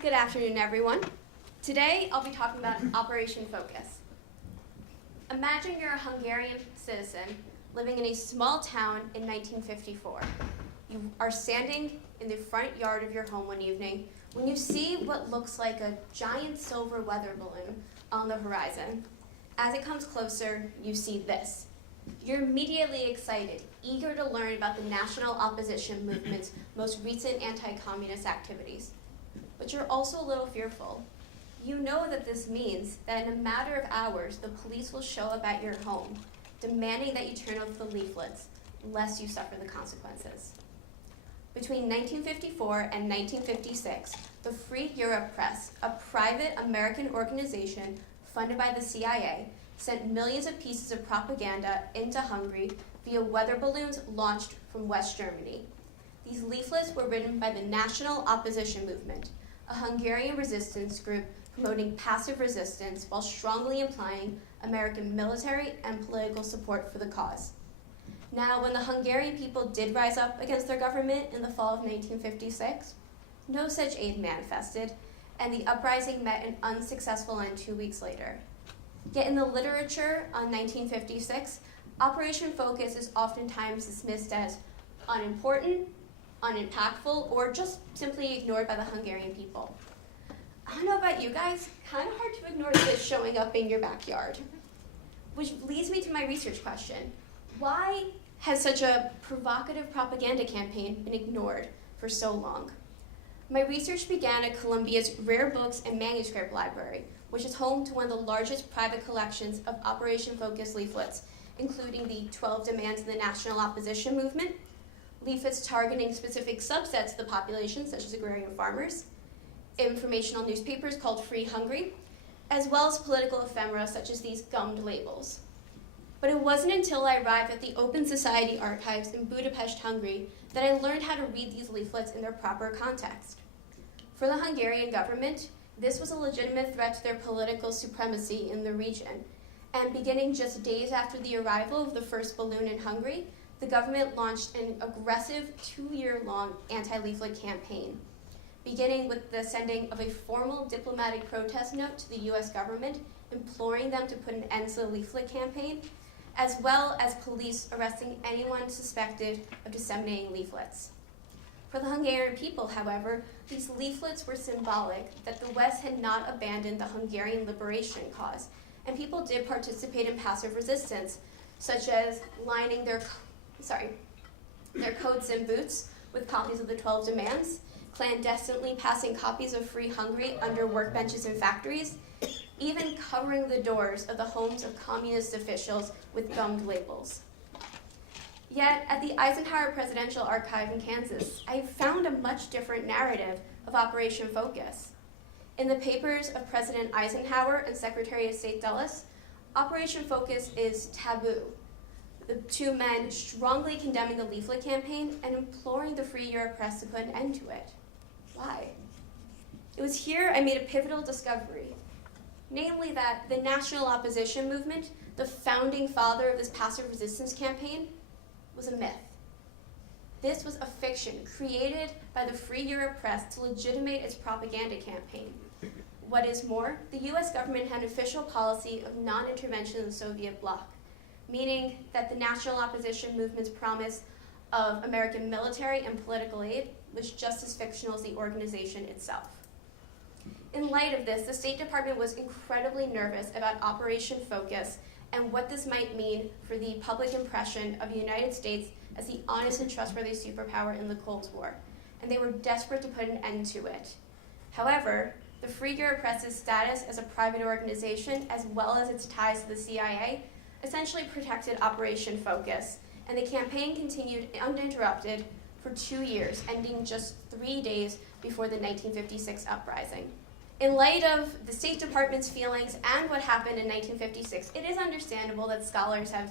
Good afternoon, everyone. Today, I'll be talking about Operation Focus. Imagine you're a Hungarian citizen living in a small town in 1954. You are standing in the front yard of your home one evening when you see what looks like a giant silver weather balloon on the horizon. As it comes closer, you see this. You're immediately excited, eager to learn about the national opposition movement's most recent anti-communist activities. But you're also a little fearful. You know that this means that in a matter of hours, the police will show up at your home, demanding that you turn over the leaflets, lest you suffer the consequences. Between 1954 and 1956, the Free Europe Press, a private American organization funded by the CIA, sent millions of pieces of propaganda into Hungary via weather balloons launched from West Germany. These leaflets were written by the National Opposition Movement, a Hungarian resistance group promoting passive resistance while strongly implying American military and political support for the cause. Now, when the Hungarian people did rise up against their government in the fall of 1956, no such aid manifested, and the uprising met an unsuccessful end 2 weeks later. Yet in the literature on 1956, Operation Focus is oftentimes dismissed as unimportant, unimpactful, or just simply ignored by the Hungarian people. I don't know about you guys, kind of hard to ignore this showing up in your backyard. Which leads me to my research question. Why has such a provocative propaganda campaign been ignored for so long? My research began at Columbia's Rare Books and Manuscript Library, which is home to one of the largest private collections of Operation Focus leaflets, including the 12 Demands of the National Opposition Movement, leaflets targeting specific subsets of the population, such as agrarian farmers, informational newspapers called Free Hungary, as well as political ephemera such as these gummed labels. But it wasn't until I arrived at the Open Society archives in Budapest, Hungary, that I learned how to read these leaflets in their proper context. For the Hungarian government, this was a legitimate threat to their political supremacy in the region, and beginning just days after the arrival of the first balloon in Hungary, the government launched an aggressive 2-year-long anti-leaflet campaign, beginning with the sending of a formal diplomatic protest note to the US government, imploring them to put an end to the leaflet campaign, as well as police arresting anyone suspected of disseminating leaflets. For the Hungarian people, however, these leaflets were symbolic that the West had not abandoned the Hungarian liberation cause, and people did participate in passive resistance, such as lining their coats and boots with copies of the 12 Demands, clandestinely passing copies of Free Hungary under workbenches in factories, even covering the doors of the homes of communist officials with gummed labels. Yet, at the Eisenhower Presidential Archive in Kansas, I found a much different narrative of Operation Focus. In the papers of President Eisenhower and Secretary of State Dulles, Operation Focus is taboo. The two men strongly condemning the leaflet campaign and imploring the Free Europe Press to put an end to it. Why? It was here I made a pivotal discovery, namely that the National Opposition Movement, the founding father of this passive resistance campaign, was a myth. This was a fiction created by the Free Europe Press to legitimate its propaganda campaign. What is more, the US government had an official policy of non-intervention in the Soviet bloc, meaning that the National Opposition Movement's promise of American military and political aid was just as fictional as the organization itself. In light of this, the State Department was incredibly nervous about Operation Focus and what this might mean for the public impression of the United States as the honest and trustworthy superpower in the Cold War, and they were desperate to put an end to it. However, the Free Europe Press's status as a private organization, as well as its ties to the CIA, essentially protected Operation Focus, and the campaign continued uninterrupted for 2 years, ending just 3 days before the 1956 uprising. In light of the State Department's feelings and what happened in 1956, it is understandable that scholars have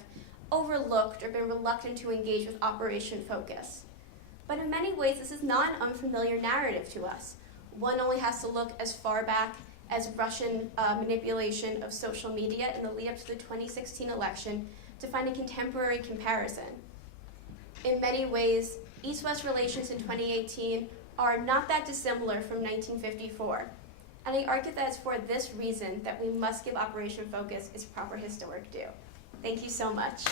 overlooked or been reluctant to engage with Operation Focus. But in many ways, this is not an unfamiliar narrative to us. One only has to look as far back as Russian manipulation of social media in the lead up to the 2016 election to find a contemporary comparison. In many ways, East-West relations in 2018 are not that dissimilar from 1954. And I argue that it's for this reason that we must give Operation Focus its proper historic due. Thank you so much.